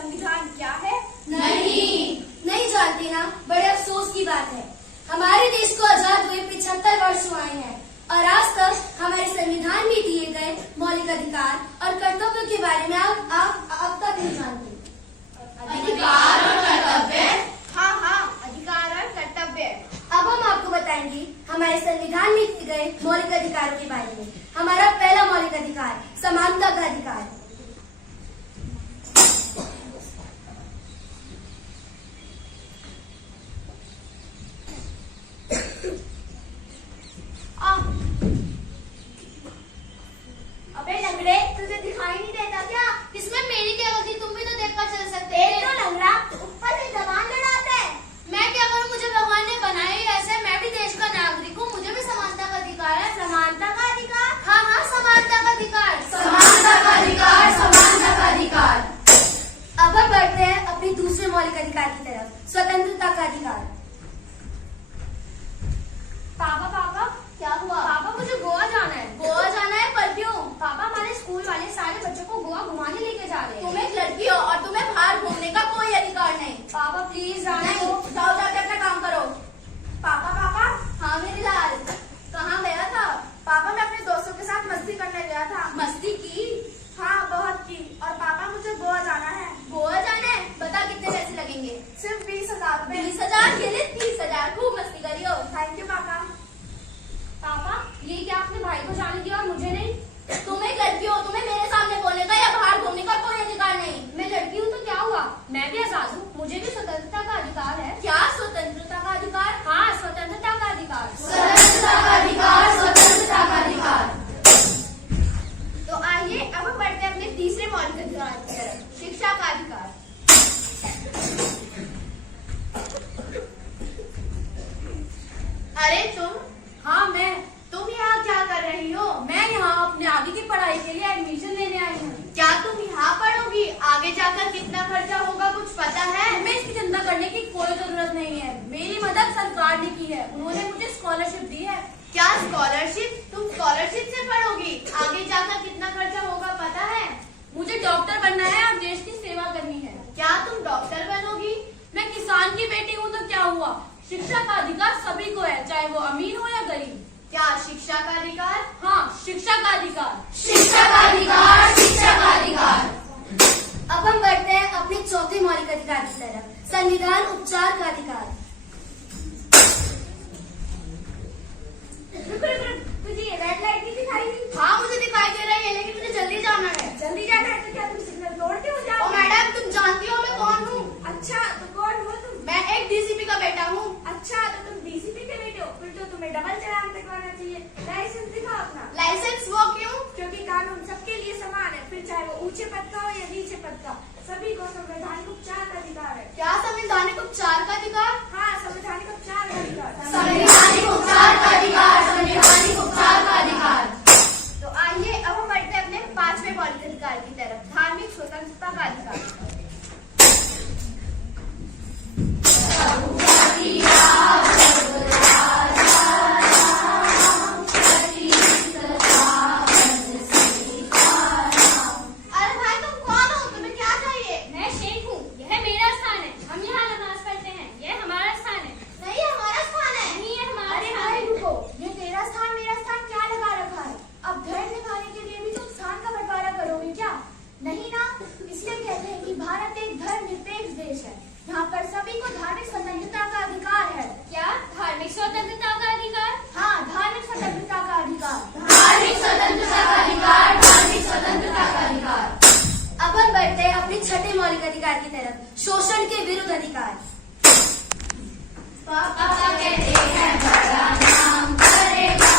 संविधान क्या है? नहीं जानते ना, बड़े अफसोस की बात है। हमारे देश को आजाद हुए 75 वर्ष हुए हैं और आज तक हमारे संविधान में दिए गए मौलिक अधिकार और कर्तव्यों के बारे में आप अब तक नहीं जानते। अधिकार और कर्तव्य? हाँ, अधिकार और कर्तव्य। अब हम आपको बताएंगे हमारे संविधान में दिए गए मौलिक अधिकारों के बारे में। हमारा पहला मौलिक अधिकार समानता का अधिकार। अबे लंगड़े, तुझे दिखाई नहीं देता क्या? इसमें मेरी क्या गलती? तुम भी तो देखकर चल सकते एक तो लंगड़ा ऊपर से जबान लड़ाता है। मैं क्या करूं? मुझे भगवान ने बनाया ही ऐसे। मैं भी देश का नागरिक हूँ, मुझे भी समानता का अधिकार है। समानता का अधिकार? हाँ, समानता का अधिकार। समानता का अधिकार, समानता का अधिकार। अब हम बढ़ते हैं अपने दूसरे मौलिक अधिकार की तरफ, स्वतंत्रता का अधिकार। पापा क्या हुआ? पापा, मुझे गोवा जाना है। गोवा जाना है? पर क्यों? पापा, हमारे स्कूल वाले सारे बच्चों को गोवा घुमाने लेके जा रहे हैं। तुम एक लड़की हो और तुम्हें बाहर घूमने का कोई अधिकार नहीं। पापा प्लीज जाने नहीं, दो। जाओ जाके अपना काम करो। पापा हाँ मेरी लाल, कहाँ गया था? पापा, मैं अपने दोस्तों के साथ मस्ती करने गया था। मस्ती की? हाँ, बहुत की। और पापा, मुझे गोवा जाना है। गोवा जाना है? बता कितने पैसे लगेंगे? सिर्फ 20,000 रुपए। 20,000 के लिए 30,000। खूब मस्ती करियो। थैंक यू पापा। पापा, ये क्या आपने भाई को जाने दिया और मुझे नहीं? तुम एक लड़की हो, तुम्हें मेरे सामने बोलने का या बाहर घूमने का कोई अधिकार नहीं। मैं लड़की हूँ तो क्या हुआ? मैं भी आजाद हूँ, मुझे भी स्वतंत्रता का अधिकार है। क्या स्वतंत्रता का अधिकार? हाँ, स्वतंत्रता का अधिकार। स्वतंत्रता का अधिकार, स्वतंत्रता का अधिकार। तो आइए अब हम बढ़ते हैं अपने तीसरे मौलिक अधिकार की तरफ, शिक्षा का अधिकार। अरे तुम? हाँ, तुम यहाँ क्या कर रही हो? मैं यहाँ अपने आगे की पढ़ाई के लिए एडमिशन लेने आई हूँ। क्या तुम यहाँ पढ़ोगी? आगे जाकर कितना खर्चा होगा कुछ पता है? हमें इसकी चिंता करने की कोई जरूरत नहीं है। मेरी मदद सरकार ने की है, उन्होंने मुझे स्कॉलरशिप दी है। क्या स्कॉलरशिप? तुम स्कॉलरशिप से पढ़ोगी? आगे जाकर कितना खर्चा होगा पता है? मुझे डॉक्टर बनना है और देश की सेवा करनी है। क्या तुम डॉक्टर बनोगी? मैं किसान की बेटी हूँ तो क्या हुआ? शिक्षा का अधिकार सभी को है, चाहे वो अमीर हो या गरीब। क्या शिक्षा का अधिकार? हाँ, शिक्षा का अधिकार। शिक्षा का अधिकार, शिक्षा का अधिकार। अब हम बढ़ते हैं अपने चौथे मौलिक अधिकार की तरफ, संविधान उपचार का अधिकार। तुझे ये रेड लाइट की दिखाई दी? हाँ मुझे दिखाई दे रही है, लेकिन मुझे जल्दी जाना है। जल्दी जाना है तो क्या तुम सिग्नल तोड़ते हो जाओ? ओ मैडम, तुम जानती हो मैं कौन हूँ? अच्छा, तो कौन हो तुम? मैं एक डीसीपी का बेटा हूँ। अच्छा, तो तुम डीसीपी के बेटे हो, फिर तो तुम्हें डबल चालान कटवाना चाहिए। लाइसेंस दिखाओ अपना। लाइसेंस वो क्यों? क्योंकि कानून सबके लिए समान है, फिर चाहे वो ऊंचे पद का हो या नीचे पद का, सभी को संवैधानिक उपचार का अधिकार है। क्या संवैधानिक उपचार का अधिकार? हाँ, संवैधानिक उपचार का अधिकार। संवैधानिक उपचार का अधिकार, संवैधानिक उपचार का अधिकार। तो आइए अब हम बढ़ते हैं अपने पांचवें मौलिक अधिकार की तरफ, धार्मिक स्वतंत्रता का अधिकार। अरे भाई तुम कौन हो? तुम्हें क्या चाहिए? मैं शेख हूँ, यह मेरा स्थान है, हम यहाँ नमाज पढ़ते हैं, यह हमारा स्थान है। नहीं, हमारा स्थान है। नहीं, ये हमारा अरे स्थान है। रुको, ये तेरा स्थान मेरा स्थान क्या लगा रखा है? अब धर्म निभाने के लिए भी तुम स्थान का बंटवारा करोगे क्या? नहीं ना, इसलिए कहते हैं कि भारत एक धर्मनिरपेक्ष देश है, यहाँ पर सभी को धार्मिक स्वतंत्रता का अधिकार है। क्या धार्मिक स्वतंत्रता का अधिकार? हाँ, धार्मिक स्वतंत्रता का अधिकार। धार्मिक स्वतंत्रता का अधिकार, धार्मिक स्वतंत्रता का अधिकार। अब हम बढ़ते हैं अपने छठे मौलिक अधिकार की तरफ, शोषण के विरुद्ध अधिकार। पापा कहते हैं बड़ा नाम करेगा,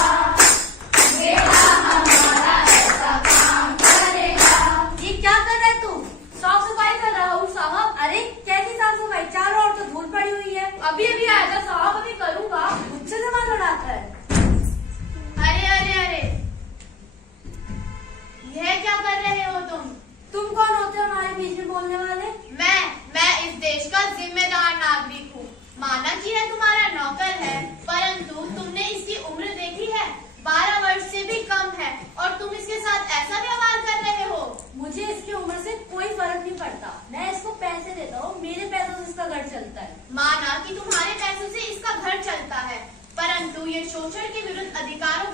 बेटा हमारा ऐसा काम करेगा। ये क्या कर रहा है तू? साफ सफाई कर रहा हूँ साहब। अरे कैसी साफ सफाई? चारों ओर तो धूल पड़ी हुई है। अभी अभी आया था साहब, अभी करूँगा। मुझसे जबान लड़ाता है। अरे अरे अरे, यह क्या कर रहे हो तुम? तुम कौन होते हो हमारे बीच में बोलने वाले? मैं इस देश का जिम्मेदार नागरिक हूँ। माना कि यह तुम्हारा नौकर है, परंतु तुमने इसकी उम्र देखी है? 12 वर्ष से भी कम है और तुम इसके साथ ऐसा व्यवहार कर रहे हो। मुझे इसकी उम्र से कोई फर्क नहीं पड़ता, मैं इसको के शोषण के विरुद्ध अधिकारों